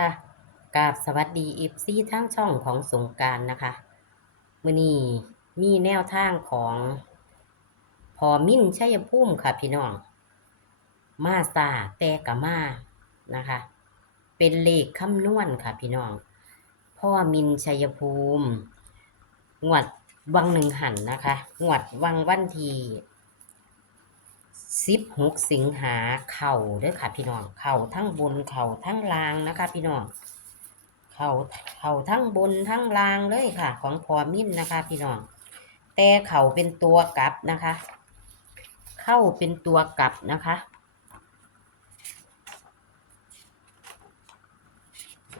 ค่ะกราบสวัสดีอีฟซีทั้งช่องของสงการนะคะมือนี้มีแนวทางของพอมิ่นชัยภูมิค่ะพี่น้อง มาซาแต่กะมานะคะ เป็นเลขคำนวณค่ะพี่น้อง พ่อมินชัยภูมิงวดวังหนึ่งหันนะคะงวดวังวันที สิบหกสิงหาเข่าเด้อค่ะพี่น้อง เข่าทั้งบนเข่าทั้งล่างนะคะ พี่น้อง เข่าเข่าทั้งบนทั้งล่างเลยค่ะ ของพอมินนะคะ พี่น้อง แต่เข่าเป็นตัวกลับนะคะ เข้าเป็นตัวกลับนะคะ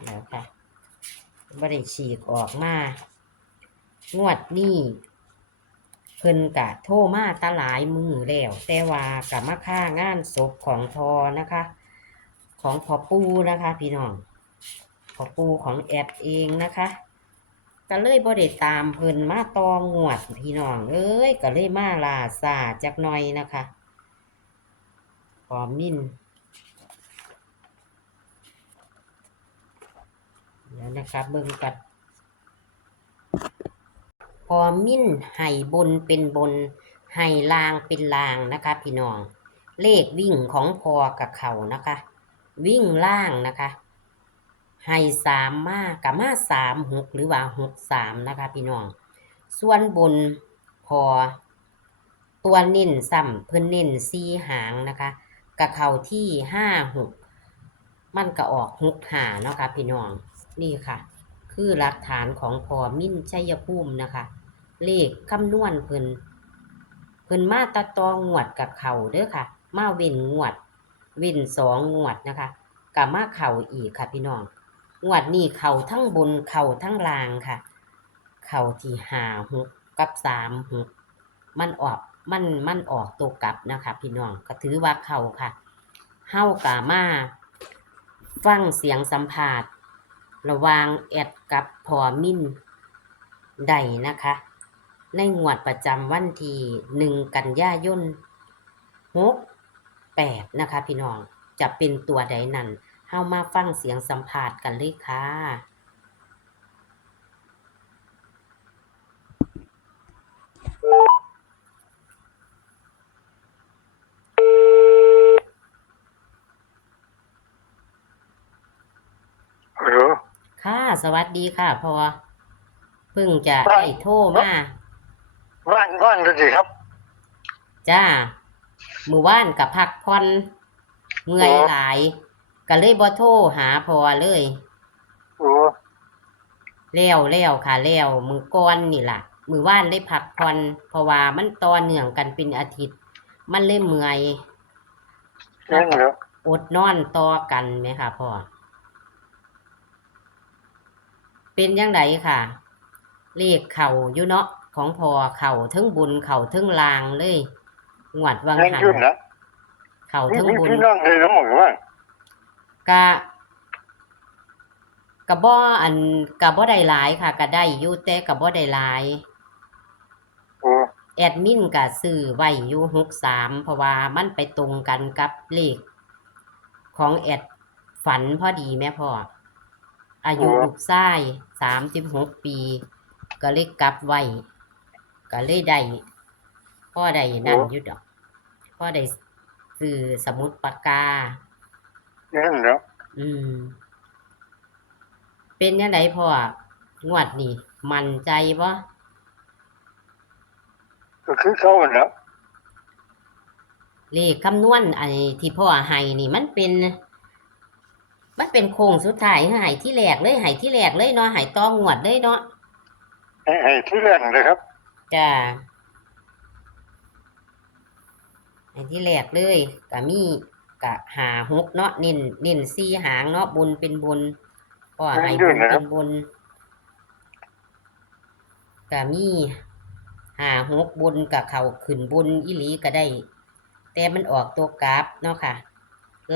แล้วค่ะบ่ได้ฉีกออกมางวดนี้ เพิ่นกะโทรมาตาหลายมือแล้วแต่ว่ากะมาค่างานศพของทอนะคะ ของพอปูนะคะ พี่น้องพอปูของแอดเองนะคะก็เลยบ่ได้ตามเพิ่นมาตองงวดพี่น้องเอ้ยก็เลยมาลาซาจักหน่อยนะคะพอมินเดี๋ยวนะครับเบิ่งกัน อมิ่นไห่บนเป็นบนไห่ลางเป็นลางนะคะพี่น้อง เลขวิ่งของพอกับเขานะคะ วิ่งล่างนะคะไห่สามมากับมาสามหกหรือว่าหกสามนะคะพี่น้อง ส่วนบนพอตัวเน้นซ้ำเพิ่นเน้นสี่หางนะคะกับเขาที่ห้าหกมันก็ออกหกหาเนาะค่ะพี่น้องนี่ค่ะ คือหลักฐานของพอมิ่นชัยภูมินะคะ เลขคำนวณเพิ่นเพิ่นมาตะตองงวดกับเขาเด้อค่ะ มาเว้นงวด เว้นสองงวดนะคะกับมาเข่าอีกค่ะพี่น้องงวดนี้เข่าทั้งบนเข่าทั้งล่างค่ะ เข่าที่หาหกกับสามหกมันออกมันมันออกตัวกลับนะคะ พี่น้องก็ถือว่าเข่าค่ะเฮากามา ฟังเสียงสัมภาษณ์ระวางแอดกับพอมินใดนะคะ ในงวดประจำวันที่หนึ่งกันยายนหกแปดนะคะพี่น้องจะเป็นตัวใดนั้นเฮามาฟังเสียงสัมภาษณ์กันเลยค่ะฮัลโหลค่ะ สวัสดีค่ะพอเพิ่งจะได้โทรมา ว่างว่างดูสิครับ จ้า มือว่านกับพักผ่อนเมื่อยหลายก็เลยบ่โทรหาพอเลยโอ้แล้วแล้วค่ะแล้วมือก่อนนี่ล่ะ มือว่านได้พักผ่อนเพราะว่ามันต่อเนื่องกันเป็นอาทิตย์ มันเลยเมื่อยยังเหรออดนอนต่อกันไหมค่ะพ่อเป็นยังไงค่ะ เลขเข่าอยู่เนาะ ของพ่อเข่าเทั้งบุญเข่าเทั้งลางเลยงวดวังยังหันยุ่นนะเข่านี่เทั้งนี่บุญพี่น้องเลยน้องหมดว่างกะกะบ่อันกะบ่ได้หลายค่ะกะได้อยู่แต่กะบ่ได้หลายโอ้แอดมินกะซื้อไว้อยู่หกสามเพราะว่ามันไปตรงกันกับเลขของแอดฝันพอดีแม่พ่อ อายุลูกชายสามสิบหกปี ก็เลยกลับไว้ ก็เลยได้พ่อได้นั่นอยู่ดอกพ่อได้ซื้อสมุดปากกายังเหรออืม เป็นยังไงพ่องวดนี่มั่นใจบ่ก็คือเขาเหรอเลขคำนวณไอ้ที่พ่อให้นี่ มันเป็น มันเป็นโค้งสุดท้ายให้ที่แรกเลยให้ที่แรกเลยเนาะให้ต้องงวดเลยเนาะให้ให้ที่แรกเลยครับ จ้าให้ที่แรกเลยก็มีกะหาหกเนาะเน้นเน้นสี่หางเนาะบนเป็นบนพ่อให้บนเป็นบนก็มีหาหกบนกับเขาขึ้นบนอีหลีก็ได้ แต่มันออกตัวกราฟเนาะค่ะ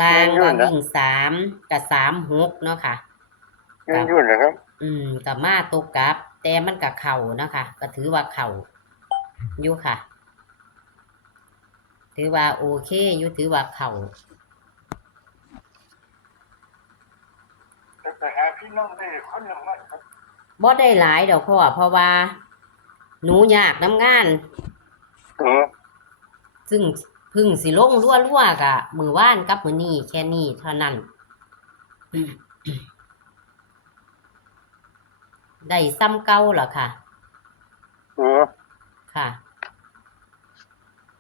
ล่างก็วิ่งสามกับสามหกเนาะค่ะยังยุ่นนะครับ อืมกับมาตัวกราฟ แต่มันกับเข่านะคะ ก็ถือว่าเข่าอยู่ค่ะ ถือว่าโอเคอยู่ถือว่าเข่าไปหาพี่น้องได้คนละวันครับบ่ได้หลายดอกพ่อเพราะว่า หนูยากน้ำงานเออซึ่งเพึ่งสิลงรั่วๆกะมือว่านกับมือนี่แค่นี้เท่านั้น ได้ซ้ำเก่าเหรอค่ะ เออค่ะ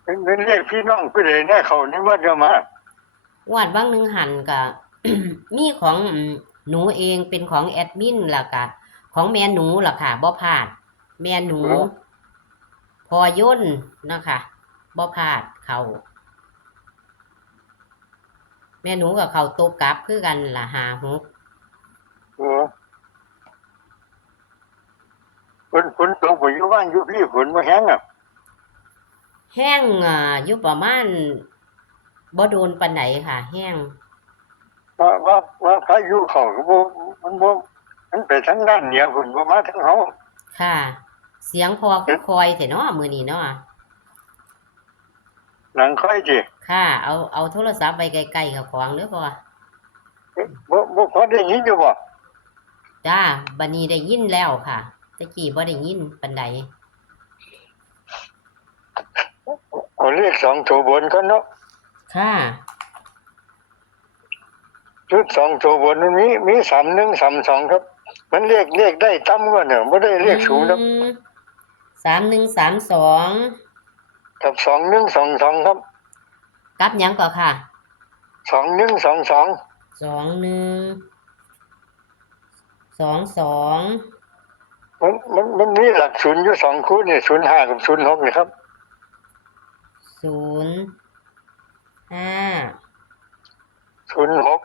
เป็นเป็นเรียกพี่น้องไปเลยแน่เขานี่ว่าจะมาวาดว่างหนึ่งหันกะมีของอืมหนูเองเป็นของแอดมินล่ะกะของแม่หนูล่ะค่ะบ่พลาด แม่หนู พอย่นเนาะคะบ่พลาดเขาแม่หนูกับเขาตกกลับคือกันล่ะหาหกเออ คนคนตกไปอยู่บ้านอยู่พี่ฝนมาแห้งอะแห้งอ่าอยู่ประมาณบ่โดนปานไหนค่ะ แห้งว่าว่าว่าพายุเขาก็บ่มันบ่มันไปทางด้านเหนือฝนบ่มาทางเฮาค่ะ เสียงพอคือคอยแต่เนาะมือนี้เนาะหลังค่อยสิค่ะ เอาเอาโทรศัพท์ไปใกล้ๆกับของเด้อพ่อบ่บ่พอได้ยินอยู่บ่จ้าบัดนี้ได้ยินแล้วค่ะ ตะกี้บ่ได้ยินปานใดเอาเลขสองตัวบนก็เนาะค่ะ ชุดสองตัวบนมันมีมีสามหนึ่งสามสองครับ มันเรียกเรียกได้ต่ำกว่าเนี่ยไม่ได้เรียกสูงครับอืมสามหนึ่งสามสองกับสองหนึ่งสองสองครับกลับหยังก่อค่ะ สองหนึ่งสองสองสองหนึ่งสองสอง มันมันมันมีหลักศูนย์อยู่สองคู่เนี่ยศูนย์ห้ากับศูนย์หกนี่ครับศูนย์ห้าศูนย์หก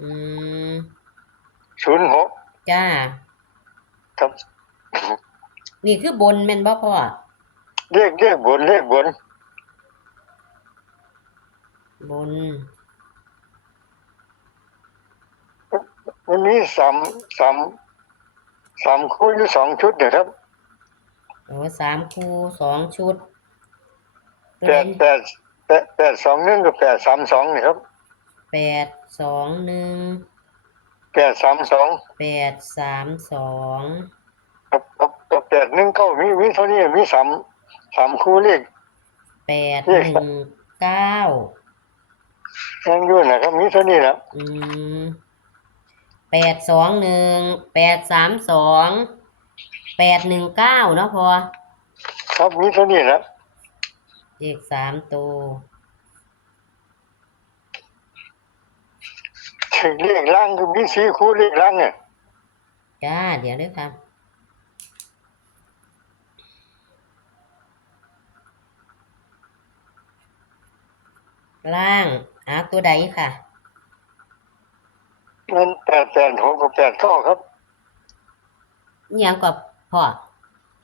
อืมศูนย์หกจ้า ครับนี่คือบนแม่นบ่พ่อเรียกเรียกบนเรียกบน บน มันมีสามสามสามคู่อยู่สองชุดเนะครับโอ้สามคู่สองชุดแปดแปดแปดแปดสองหนึ่งกับแปดสามสองนี่ครับแปดสองหนึ่งแปดสามสองแปดสามสองกับกับกับแปดหนึ่งเก้ามีมีเท่านี้มีสามสามคู่เลขแปดเลหขนึ่งเก้ายังอยู่นะครับมีเท่านี้แหละอืม แปดสองหนึ่งแปดสามสองแปดหนึ่งเก้าเนาะพอครับมีเท่านี้แหละเลขสามตัวถึงเลขล่างคือมีสี่คู่เลขล่างเนี่ยจ้าเดี๋ยวด้วยครับล่างอะตัวใดค่ะ มันแปดแปดหกกับแปดเก้าครับอิหยังกับพ่อ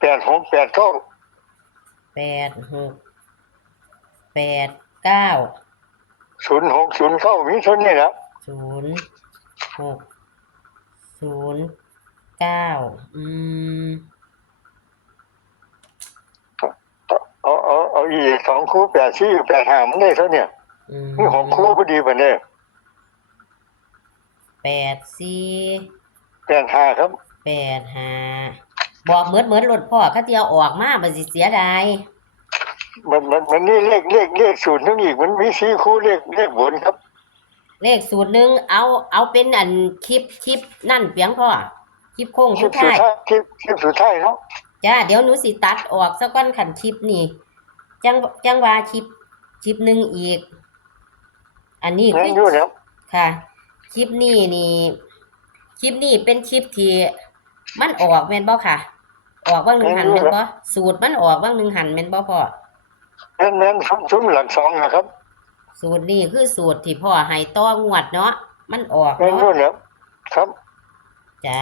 แปดหกแปดเก้าแปดหกแปดเก้าศูนย์หกศูนย์เก้ามีเท่านี้แหละศูนย์หกศูนย์เก้าอืมเอาเอาเอาอีกสองคู่แปดสี่แปดห้ามันได้เท่านี้อืม มีหกคู่พอดีปะเนี่ย แปดสี่แปดห้าครับแปดห้าบอกเหมือนเหมือนรถพ่อเขาจะเอาออกมาบัสิเสียดายมันมันมันนี่เลขเลขเลขศูนย์ทั้งอีกมันมีสี่คู่เลขเลขบนครับ เลขสูตรหนึ่งเอาเอาเป็นอันคลิปคลิปนั่นเพียงพ่อคลิปโค้งคลิสุปดสุดท้ายท้ายคลิปคลิปสุดท้ายเนาะจ้าเดี๋ยวหนูสิตัดออกสักก้อนขันคลิปนี่จังจังว่าคลิปคลิปหนึ่งอีก อันนี้นั่คืนออยู่แล้วค่ะ คลิปนี้นี่ คลิปนี้เป็นคลิปที่มันออกแม่นบ่ค่ะ ออกบ้างหนึ่งหันแม่นบ่สูตรมันออกบ้างหนึ่งหันแม่นบ่พ่อแม่นแม่นซุ้มซุ้มหลักสองนะครับ สูตรนี้คือสูตรที่พ่อให้ต้องวดเนาะมันออกแม่นอเนาะยู่แล้วครับจ้า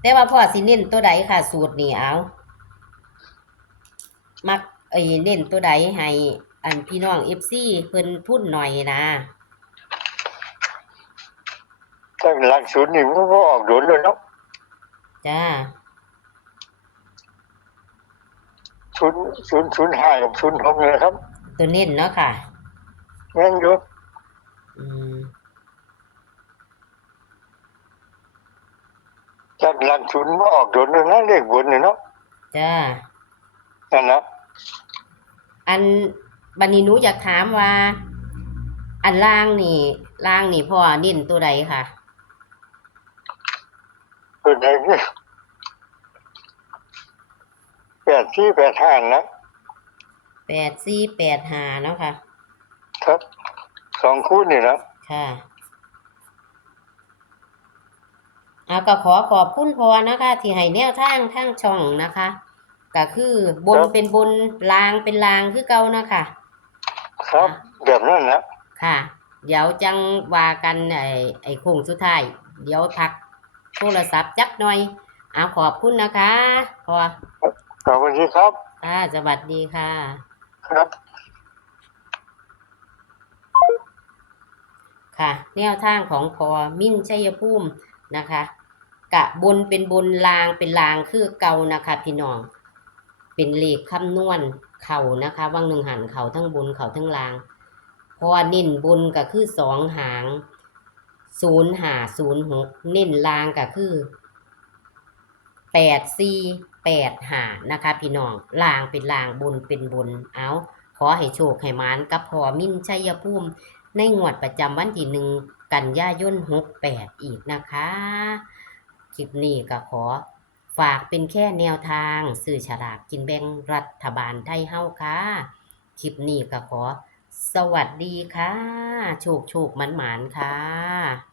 แต่ว่าพ่อสิเน้นตัวใดค่ะ สูตรนี้เอามักเอ้ยเน้นตัวใดให้อันพี่น้อง FC เพิ่นทุนหน่อยนะ ตั้งหลักศูนย์นี่มันก็ออกโดนเลยเนาะจ้าศูนย์ศูนย์ศูนย์ห้ากับศูนย์หกเลยครับ ตัวนิ่นเนาะค่ะแม่นอยู่อืมตั้งหลักศูนย์มัออกโดนเลยนะเลขบนนี่เนาะจ้านั่นนะอันบันนีนูอยากถามว่า อันล่างนี่ล่างนี่พ่อนิ่นตัวใดค่ะ ตัวไหนเนี่ยแปดที่แปดห้านะแปดสี่แปดห้าเนาะค่ะ ครับสองคู่นี่นะค่ะเอาก็ขอขอบคุณพอนะคะ ที่ให้แนวทางทางช่องนะคะ ก็คือบนเป็นบนลางเป็นลางคือเก่านะคะครับแบบนั้นนะค่ะ เดี๋ยวจังว่ากันไอ้ไอ้โค้งสุดท้าย เดี๋ยวพัก โทรศัพท์จักหน่อยเอาขอบคุณนะคะพอขอบคุณครับค่ะสวัสดีค่ะ ครับ ค่ะแนวทางของพอมิ่นชัยภูมินะคะ กะบนเป็นบนลางเป็นลางคือเก่านะคะพี่น้อง เป็นเลขคำนวณเข่านะคะว่างหนึ่งหันเข่าทั้งบนเข่าทั้งลางเพราะว่าเน้นบนก็คือสองหาง ศูนย์หาศูนย์หกเน้นลางก็คือแปดสี่แปดหานะคะ พี่น้องลางเป็นลางบนเป็นบนเอาขอให้โชคให้มานกับพอมิ่นชัยภูมิ ในงวดประจำวันที่หนึ่งกันยายนหกแปดอีกนะคะคลิปนี้ก็ขอฝากเป็นแค่แนวทาง สื่อฉลากกินแบ่งรัฐบาลไทยเฮ้าค่ะ คลิปนี้ก็ขอ สวัสดีค่ะ โชคโชคหมันหมานค่ะ